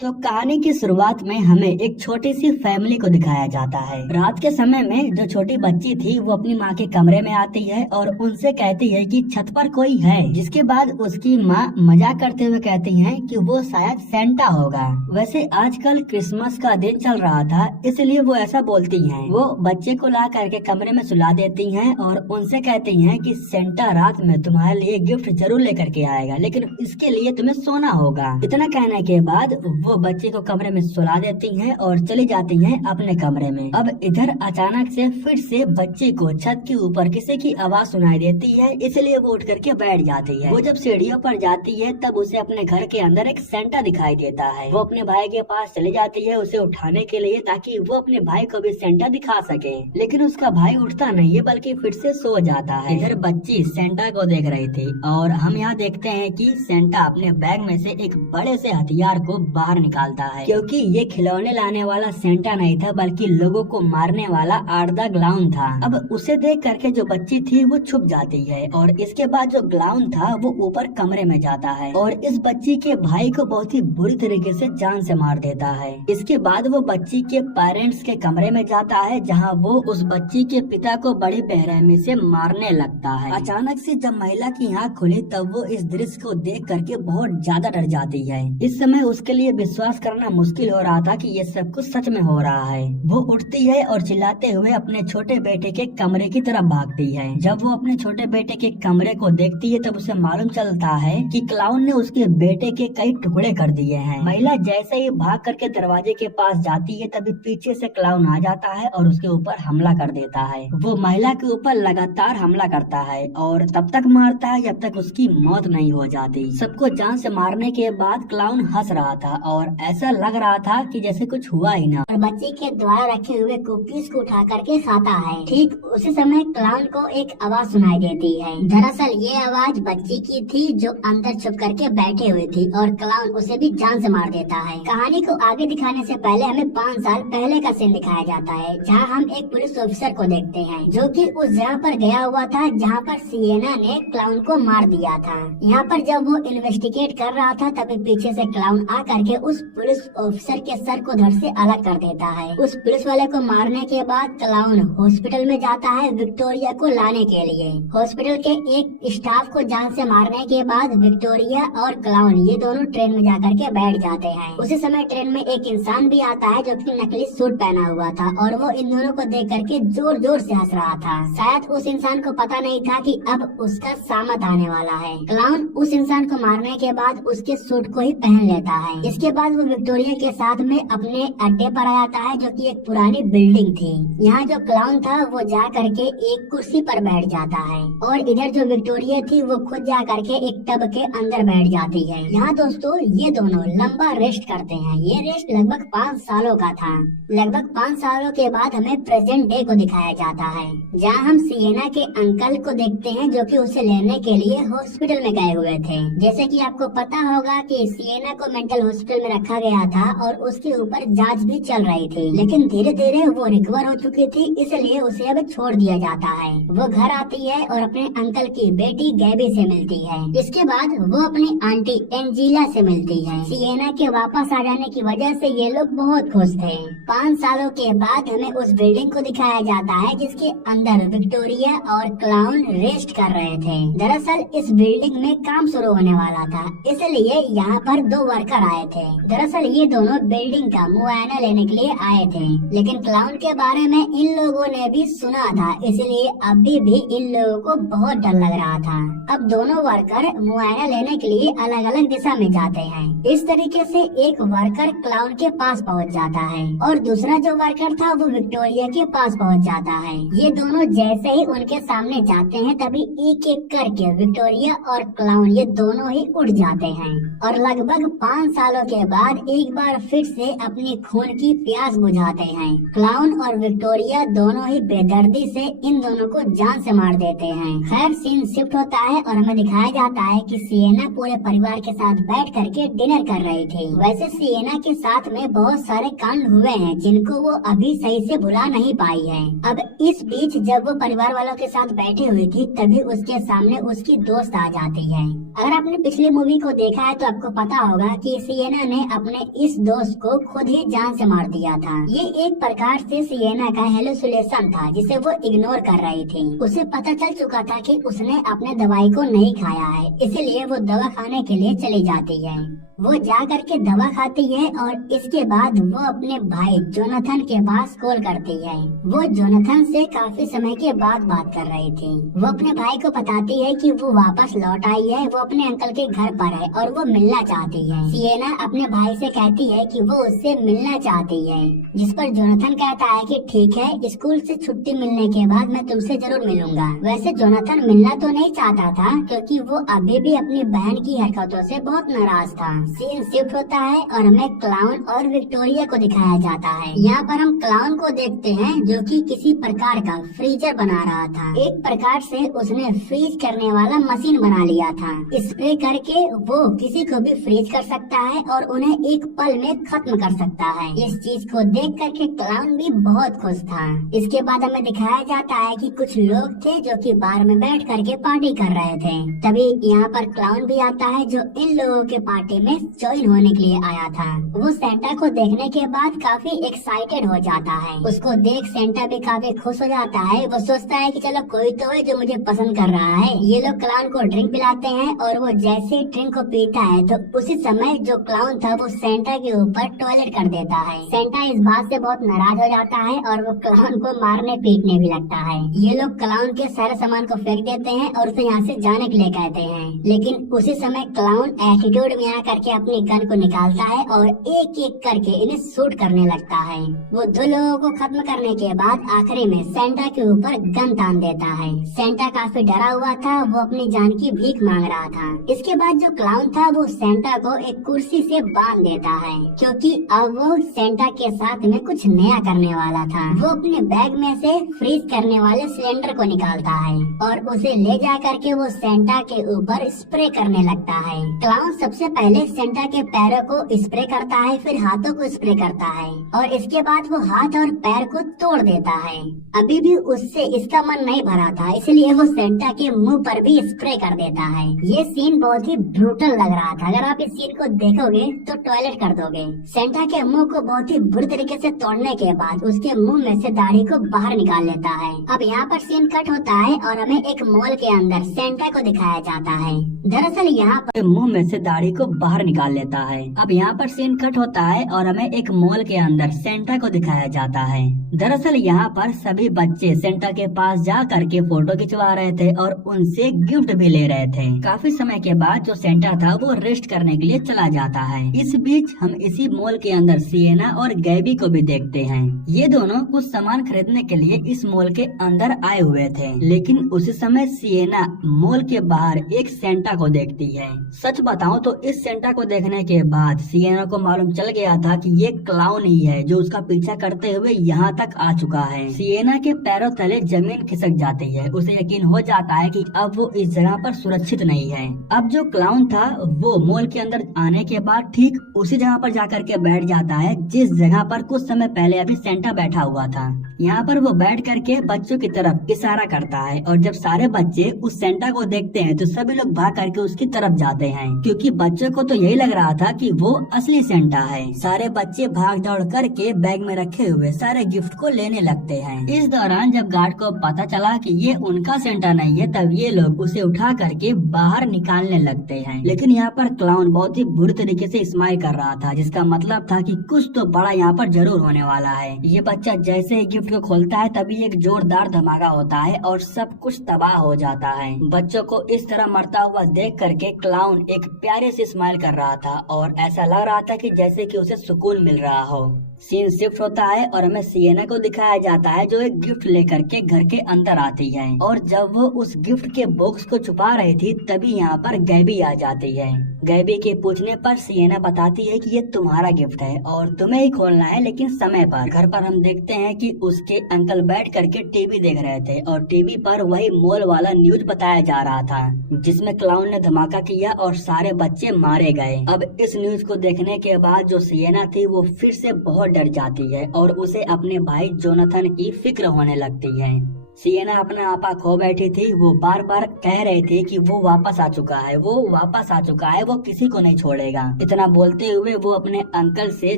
तो कहानी की शुरुआत में हमें एक छोटी सी फैमिली को दिखाया जाता है। रात के समय में जो छोटी बच्ची थी वो अपनी माँ के कमरे में आती है और उनसे कहती है कि छत पर कोई है, जिसके बाद उसकी माँ मजाक करते हुए कहती है कि वो शायद सेंटा होगा। वैसे आजकल क्रिसमस का दिन चल रहा था, इसलिए वो ऐसा बोलती हैं। वो बच्चे को ला करके कमरे में सुला देती हैं और उनसे कहती हैं कि सेंटा रात में तुम्हारे लिए गिफ्ट जरूर लेकर के आएगा, लेकिन इसके लिए तुम्हें सोना होगा। इतना कहने के बाद वो बच्चे को कमरे में सुला देती हैं और चली जाती हैं अपने कमरे में। अब इधर अचानक से फिर से बच्चे को छत के ऊपर किसी की आवाज सुनाई देती है, इसलिए वो उठ करके बैठ जाती है। वो जब सीढ़ियों पर जाती है तब उसे अपने घर के अंदर एक सेंटा दिखाई देता है। वो अपने भाई के पास चली जाती है उसे उठाने के लिए, ताकि वो अपने भाई को भी सेंटा दिखा सके, लेकिन उसका भाई उठता नहीं है बल्कि फिर से सो जाता है। इधर बच्ची सेंटा को देख रही थी और हम यहाँ देखते हैं कि सेंटा अपने बैग में से एक बड़े से हथियार को बाहर निकालता है, क्योंकि ये खिलौने लाने वाला सेंटा नहीं था बल्कि लोगों को मारने वाला आर्दा ग्लाउन था। अब उसे देख करके जो बच्ची थी वो छुप जाती है और इसके बाद जो ग्लाउन था वो ऊपर कमरे में जाता है और इस बच्ची के भाई को बहुत ही बुरी तरीके से जान से मार देता है। इसके बाद वो बच्ची के पेरेंट्स के कमरे में जाता है, जहाँ वो उस बच्ची के पिता को बड़ी बेरहमी से मारने लगता है। अचानक से जब महिला की आँख खुली तब वो इस दृश्य को देख करके बहुत ज्यादा डर जाती है। इस समय उसके लिए विश्वास करना मुश्किल हो रहा था कि ये सब कुछ सच में हो रहा है। वो उठती है और चिल्लाते हुए अपने छोटे बेटे के कमरे की तरफ भागती है। जब वो अपने छोटे बेटे के कमरे को देखती है तब उसे मालूम चलता है कि क्लाउन ने उसके बेटे के कई टुकड़े कर दिए हैं। महिला जैसे ही भाग करके दरवाजे के पास जाती है तभी पीछे से क्लाउन आ जाता है और उसके ऊपर हमला कर देता है। वो महिला के ऊपर लगातार हमला करता है और तब तक मारता है जब तक उसकी मौत नहीं हो जाती। सबको जान से मारने के बाद क्लाउन हंस रहा था और ऐसा लग रहा था कि जैसे कुछ हुआ ही ना, और बच्चे के द्वारा रखे हुए कुकीज को उठा करके खाता है। ठीक उसी समय क्लाउन को एक आवाज सुनाई देती है। दरअसल ये आवाज बच्ची की थी जो अंदर छुप करके बैठे हुए थी और क्लाउन उसे भी जान से मार देता है। कहानी को आगे दिखाने से पहले हमें 5 साल पहले का सीन दिखाया जाता है, जहाँ हम एक पुलिस ऑफिसर को देखते हैं जो कि उस जगह पर गया हुआ था जहाँ पर सिएना ने क्लाउन को मार दिया था। यहाँ पर जब वो इन्वेस्टिगेट कर रहा था तभी पीछे से क्लाउन आ करके उस पुलिस ऑफिसर के सर को धड़ से अलग कर देता है। उस पुलिस वाले को मारने के बाद क्लाउन हॉस्पिटल में जाता है विक्टोरिया को लाने के लिए। हॉस्पिटल के एक स्टाफ को जान से मारने के बाद विक्टोरिया और क्लाउन ये दोनों ट्रेन में जाकर के बैठ जाते हैं। उसी समय ट्रेन में एक इंसान भी आता है जो कि नकली सूट पहना हुआ था और वो इन दोनों को देख करके जोर जोर से हंस रहा था। शायद उस इंसान को पता नहीं था कि अब उसका सामत आने वाला है। क्लाउन उस इंसान को मारने के बाद उसके सूट को ही पहन लेता है। इसके बाद वो विक्टोरिया के साथ में अपने अड्डे पर आ जाता है जो कि एक पुरानी बिल्डिंग थी। यहाँ जो क्लाउन था वो जा करके एक कुर्सी पर बैठ जाता है और इधर जो विक्टोरिया थी वो खुद जा करके एक टब के अंदर बैठ जाती है। यहाँ दोस्तों ये दोनों लंबा रेस्ट करते हैं। ये रेस्ट लगभग 5 सालों का था। लगभग 5 सालों के बाद हमें प्रेजेंट डे को दिखाया जाता है, जहाँ हम सिएना के अंकल को देखते हैं जो कि उसे लेने के लिए हॉस्पिटल में गए हुए थे। जैसे कि आपको पता होगा कि सिएना को मेंटल हॉस्पिटल में रखा गया था और उसके ऊपर जांच भी चल रही थी, लेकिन धीरे धीरे वो रिकवर हो चुकी थी, इसलिए उसे अब छोड़ दिया जाता है। वो घर आती है और अपने अंकल की बेटी गैबी से मिलती है। इसके बाद वो अपनी आंटी एंजीला से मिलती है। सिएना के वापस आ जाने की वजह से ये लोग बहुत खुश थे। 5 सालों के बाद हमें उस बिल्डिंग को दिखाया जाता है जिसके अंदर विक्टोरिया और क्लाउन रेस्ट कर रहे थे। दरअसल इस बिल्डिंग में काम शुरू होने वाला था, इसलिए यहाँ पर 2 वर्कर आए थे। दरअसल ये दोनों बिल्डिंग का मुआयना लेने के लिए आए थे, लेकिन क्लाउन के बारे में इन लोगों ने भी सुना था, इसलिए अभी भी इन लोगों को बहुत डर लग रहा था। अब दोनों वर्कर मुआयना लेने के लिए अलग अलग दिशा में जाते हैं। इस तरीके से एक वर्कर क्लाउन के पास पहुंच जाता है और दूसरा जो वर्कर था वो विक्टोरिया के पास पहुंच जाता है। ये दोनों जैसे ही उनके सामने जाते हैं तभी एक एक करके विक्टोरिया और क्लाउन ये दोनों ही उठ जाते हैं और लगभग 5 सालों के बाद एक बार फिर से अपनी खून की प्यास बुझाते हैं। क्लाउन और विक्टोरिया दोनों ही बेदर्दी से इन दोनों को जान से मार देते हैं। खैर सीन शिफ्ट होता है और हमें दिखाया जाता है कि सिएना पूरे परिवार के साथ बैठ करके डिनर कर रही थी। वैसे सिएना के साथ में बहुत सारे कांड हुए हैं जिनको वो अभी सही से भुला नहीं पाई है। अब इस बीच जब वो परिवार वालों के साथ बैठी हुई थी तभी उसके सामने उसकी दोस्त आ जाती है। अगर आपने पिछली मूवी को देखा है तो आपको पता होगा कि सिएना ने अपने इस दोस्त को खुद ही जान से मार दिया था। ये एक प्रकार से सिएना का हेलुसिनेशन था जिसे वो इग्नोर कर रही थी। उसे पता चल चुका था कि उसने अपने दवाई को नहीं खाया है, इसीलिए वो दवा खाने के लिए चली जाती है। वो जा करके दवा खाती है और इसके बाद वो अपने भाई जोनाथन के पास कॉल करती है। वो जोनाथन से काफी समय के बाद बात कर रही थी। वो अपने भाई को बताती है कि वो वापस लौट आई है, वो अपने अंकल के घर पर है और वो मिलना चाहती है। सिएना अपने भाई से कहती है कि वो उससे मिलना चाहती है, जिस पर जोनाथन कहता है कि ठीक है, स्कूल से छुट्टी मिलने के बाद मैं तुमसे जरूर मिलूंगा। वैसे जोनाथन मिलना तो नहीं चाहता था क्योंकि वो अभी भी अपनी बहन की हरकतों से बहुत नाराज था। सीन शिफ्ट होता है और हमें क्लाउन और विक्टोरिया को दिखाया जाता है। यहाँ पर हम क्लाउन को देखते हैं जो कि किसी प्रकार का फ्रीजर बना रहा था। एक प्रकार से उसने फ्रीज करने वाला मशीन बना लिया था। स्प्रे करके वो किसी को भी फ्रीज कर सकता है और उन्हें एक पल में खत्म कर सकता है। इस चीज को देख करके क्लाउन भी बहुत खुश था। इसके बाद हमें दिखाया जाता है कि कुछ लोग थे जो कि बार में बैठ करके पार्टी कर रहे थे। तभी यहाँ पर क्लाउन भी आता है जो इन लोगों के पार्टी में ज्वाइन होने के लिए आया था। वो सेंटा को देखने के बाद काफी एक्साइटेड हो जाता है। उसको देख सेंटा भी काफी खुश हो जाता है। वो सोचता है कि चलो कोई तो है जो मुझे पसंद कर रहा है। ये लोग क्लाउन को ड्रिंक पिलाते हैं और वो जैसे ही ड्रिंक को पीता है तो उसी समय जो क्लाउन था वो सेंटा के ऊपर टॉयलेट कर देता है। सेंटा इस बात से बहुत नाराज हो जाता है और वो क्लाउन को मारने पीटने भी लगता है। ये लोग क्लाउन के सारे सामान को फेंक देते हैं और उसे यहाँ से जाने के लिए कहते हैं, लेकिन उसी समय क्लाउन एटीट्यूड में आकर के अपनी गन को निकालता है और एक एक करके इन्हें शूट करने लगता है। वो दो लोगों को खत्म करने के बाद आखिरी में सेंटा के ऊपर गन तान देता है। सेंटा काफी डरा हुआ था, वो अपनी जान की भीख मांग रहा था। इसके बाद जो क्लाउन था वो सेंटा को एक कुर्सी से बांध देता है क्योंकि अब वो सेंटा के साथ में कुछ नया करने वाला था। वो अपने बैग में से फ्रीज करने वाले सिलेंडर को निकालता है और उसे ले जा करके वो सेंटा के ऊपर स्प्रे करने लगता है। क्लाउन सबसे पहले सेंटा के पैरों को स्प्रे करता है, फिर हाथों को स्प्रे करता है और इसके बाद वो हाथ और पैर को तोड़ देता है। अभी भी उससे इसका मन नहीं भरा था, इसलिए वो सेंटा के मुंह पर भी स्प्रे कर देता है। ये सीन बहुत ही ब्रूटल लग रहा था। अगर आप इस सीन को देखोगे तो टॉयलेट कर दोगे। सेंटा के मुंह को बहुत ही बुरी तरीके से तोड़ने के बाद उसके मुंह में से दाढ़ी को बाहर निकाल लेता है। अब यहाँ पर सीन कट होता है और हमें एक मॉल के अंदर सेंटा को दिखाया जाता है। दरअसल यहाँ पर मुंह में से दाढ़ी को बाहर निकाल लेता है। अब यहाँ पर सीन कट होता है और हमें एक मॉल के अंदर सेंटा को दिखाया जाता है। दरअसल यहाँ पर सभी बच्चे सेंटा के पास जा करके फोटो खिंचवा रहे थे और उनसे गिफ्ट भी ले रहे थे। काफी समय के बाद जो सेंटा था वो रेस्ट करने के लिए चला जाता है। इस बीच हम इसी मॉल के अंदर सिएना और गैबी को भी देखते हैं। ये दोनों कुछ सामान खरीदने के लिए इस मॉल के अंदर आए हुए थे, लेकिन उसी समय सिएना मॉल के बाहर एक सेंटा को देखती है। सच बताऊं तो इस सेंटा को देखने के बाद सिएना को मालूम चल गया था कि ये क्लाउन ही है जो उसका पीछा करते हुए यहाँ तक आ चुका है। सिएना के पैरों तले जमीन खिसक जाती है। उसे यकीन हो जाता है कि अब वो इस जगह पर सुरक्षित नहीं है। अब जो क्लाउन था वो मॉल के अंदर आने के बाद ठीक उसी जगह पर जाकर के बैठ जाता है जिस जगह पर कुछ समय पहले अभी सेंटा बैठा हुआ था। यहाँ पर वो बैठ करके बच्चों की तरफ इशारा करता है और जब सारे बच्चे उस सेंटा को देखते हैं तो सभी लोग भाग करके उसकी तरफ जाते हैं क्योंकि बच्चों को तो यही लग रहा था कि वो असली सेंटा है। सारे बच्चे भाग दौड़ करके बैग में रखे हुए सारे गिफ्ट को लेने लगते हैं। इस दौरान जब गार्ड को पता चला कि ये उनका सेंटा नहीं है तब ये लोग उसे उठा करके बाहर निकालने लगते हैं। लेकिन यहाँ पर क्लाउन बहुत ही बुरी तरीके से स्माइल कर रहा था जिसका मतलब था कि कुछ तो बड़ा यहाँ पर जरूर होने वाला है। ये बच्चा जैसे ही गिफ्ट को खोलता है तभी एक जोरदार धमाका होता है और सब कुछ तबाह हो जाता है। बच्चों को इस तरह मरता हुआ देख करके क्लाउन एक प्यारे से स्माइल कर रहा था और ऐसा लग रहा था कि जैसे कि उसे सुकून मिल रहा हो। सीन शिफ्ट होता है और हमें सिएना को दिखाया जाता है जो एक गिफ्ट लेकर के घर के अंदर आती है और जब वो उस गिफ्ट के बॉक्स को छुपा रही थी तभी यहाँ पर गैबी आ जाती है। गैबी के पूछने पर सिएना बताती है कि ये तुम्हारा गिफ्ट है और तुम्हें ही खोलना है लेकिन समय पर। घर पर हम देखते हैं कि उसके अंकल बैठ करके टीवी देख रहे थे और टीवी पर वही मॉल वाला न्यूज बताया जा रहा था जिसमें क्लाउन ने धमाका किया और सारे बच्चे मारे गए। अब इस न्यूज को देखने के बाद जो सिएना थी वो फिर से बहुत डर जाती है और उसे अपने भाई जोनाथन की फिक्र होने लगती है। सिएना अपना आपा खो बैठी थी। वो बार बार कह रहे थे कि वो वापस आ चुका है, वो वापस आ चुका है, वो किसी को नहीं छोड़ेगा। इतना बोलते हुए वो अपने अंकल से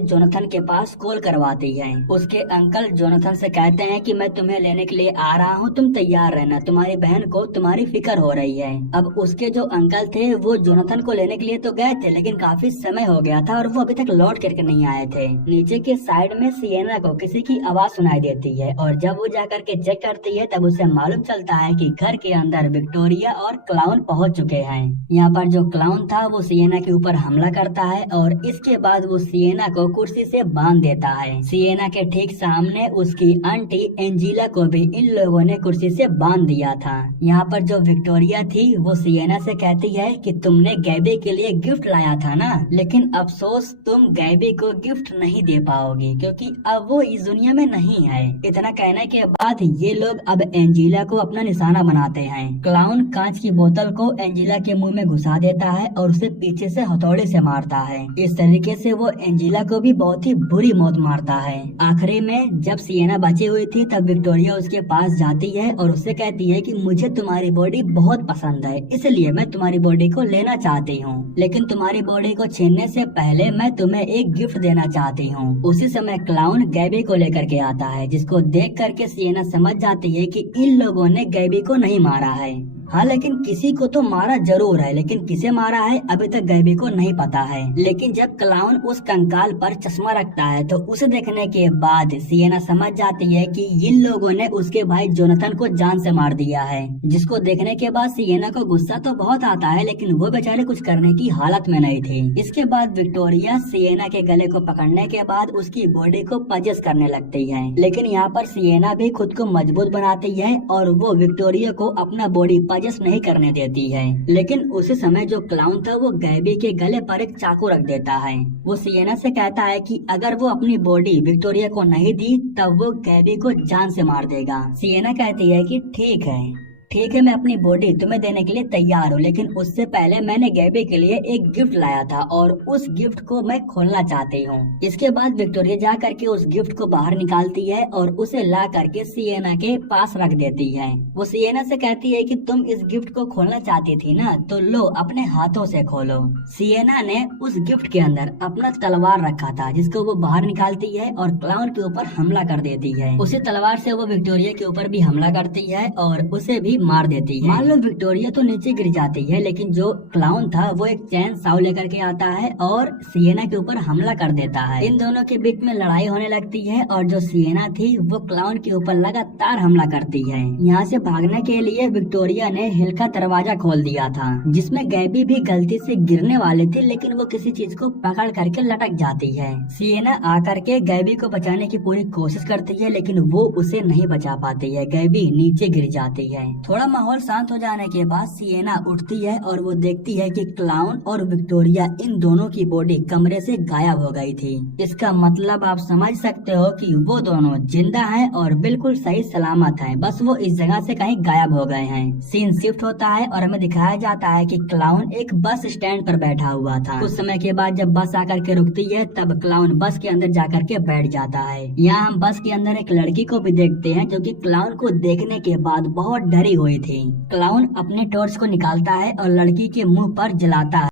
जोनाथन के पास कॉल करवाती है। उसके अंकल जोनाथन से कहते हैं कि मैं तुम्हें लेने के लिए आ रहा हूँ, तुम तैयार रहना, तुम्हारी बहन को तुम्हारी फिक्र हो रही है। अब उसके जो अंकल थे वो जोनाथन को लेने के लिए तो गए थे, लेकिन काफी समय हो गया था और वो अभी तक लौट करके नहीं आए थे। नीचे के साइड में सिएना को किसी की आवाज सुनाई देती है और जब वो जाकर के चेक करती है तब उसे मालूम चलता है कि घर के अंदर विक्टोरिया और क्लाउन पहुंच चुके हैं। यहाँ पर जो क्लाउन था वो सिएना के ऊपर हमला करता है और इसके बाद वो सिएना को कुर्सी से बांध देता है। सिएना के ठीक सामने उसकी आंटी एंजीला को भी इन लोगों ने कुर्सी से बांध दिया था। यहाँ पर जो विक्टोरिया थी वो सिएना से कहती है कि तुमने गैबी के लिए गिफ्ट लाया था ना, लेकिन अफसोस तुम गैबी को गिफ्ट नहीं दे पाओगी क्योंकि अब वो इस दुनिया में नहीं है। इतना कहने के बाद ये लोग अब एंजीला को अपना निशाना बनाते हैं। क्लाउन कांच की बोतल को एंजीला के मुंह में घुसा देता है और उसे पीछे से हथौड़े से मारता है। इस तरीके से वो एंजीला को भी बहुत ही बुरी मौत मारता है। आखिरी में जब सिएना बची हुई थी तब विक्टोरिया उसके पास जाती है और उससे कहती है कि मुझे तुम्हारी बॉडी बहुत पसंद है, इसलिए मैं तुम्हारी बॉडी को लेना चाहती हूँ, लेकिन तुम्हारी बॉडी को छीनने से पहले मैं तुम्हें एक गिफ्ट देना चाहती हूँ। उसी समय क्लाउन गैबी को लेकर के आता है, जिसको देख करके सिएना समझ जाती है कि इन लोगों ने गैबी को नहीं मारा है। हाँ, लेकिन किसी को तो मारा जरूर है, लेकिन किसे मारा है अभी तक गैबी को नहीं पता है। लेकिन जब क्लाउन उस कंकाल पर चश्मा रखता है तो उसे देखने के बाद सिएना समझ जाती है कि इन लोगों ने उसके भाई जोनाथन को जान से मार दिया है, जिसको देखने के बाद सिएना को गुस्सा तो बहुत आता है, लेकिन वो बेचारे कुछ करने की हालत में नहीं थे। इसके बाद विक्टोरिया सिएना के गले को पकड़ने के बाद उसकी बॉडी को पजेस करने लगती है, लेकिन यहाँ पर सिएना भी खुद को मजबूत बनाती है और वो विक्टोरिया को अपना बॉडी नहीं करने देती है। लेकिन उसी समय जो क्लाउन था वो गैबी के गले पर एक चाकू रख देता है। वो सिएना से कहता है कि अगर वो अपनी बॉडी विक्टोरिया को नहीं दी तब वो गैबी को जान से मार देगा। सिएना कहती है कि ठीक है, मैं अपनी बॉडी तुम्हें देने के लिए तैयार हूँ, लेकिन उससे पहले मैंने गैबी के लिए एक गिफ्ट लाया था और उस गिफ्ट को मैं खोलना चाहती हूँ। इसके बाद विक्टोरिया जा करके उस गिफ्ट को बाहर निकालती है और उसे ला करके सिएना के पास रख देती है। वो सिएना से कहती है कि तुम इस गिफ्ट को खोलना चाहती थी ना, तो लो अपने हाथों से खोलो। सिएना ने उस गिफ्ट के अंदर अपना तलवार रखा था, जिसको वो बाहर निकालती है और क्लाउन के ऊपर हमला कर देती है। उसी तलवार से वो विक्टोरिया के ऊपर भी हमला करती है और उसे भी मार देती है। मान लो विक्टोरिया तो नीचे गिर जाती है, लेकिन जो क्लाउन था वो एक चैन साव लेकर के आता है और सिएना के ऊपर हमला कर देता है। इन दोनों के बीच में लड़ाई होने लगती है और जो सिएना थी वो क्लाउन के ऊपर लगातार हमला करती है। यहाँ से भागने के लिए विक्टोरिया ने हिल का दरवाजा खोल दिया था, जिसमें गैबी भी गलती से गिरने वाले थे, लेकिन वो किसी चीज को पकड़ करके लटक जाती है। सिएना आकर के गैबी को बचाने की पूरी कोशिश करती है, लेकिन वो उसे नहीं बचा पाती है। गैबी नीचे गिर जाती है। थोड़ा माहौल शांत हो जाने के बाद सिएना उठती है और वो देखती है कि क्लाउन और विक्टोरिया इन दोनों की बॉडी कमरे से गायब हो गई थी। इसका मतलब आप समझ सकते हो कि वो दोनों जिंदा हैं और बिल्कुल सही सलामत हैं, बस वो इस जगह से कहीं गायब हो गए हैं। सीन शिफ्ट होता है और हमें दिखाया जाता है कि क्लाउन एक बस स्टैंड पर बैठा हुआ था। कुछ समय के बाद जब बस आकर के रुकती है तब क्लाउन बस के अंदर जाकर के बैठ जाता है। यहाँ हम बस के अंदर एक लड़की को भी देखते हैं जो कि क्लाउन को देखने के बाद बहुत डरी हुई थी। क्लाउन अपने टॉर्च को निकालता है और लड़की के मुंह पर जलाता है।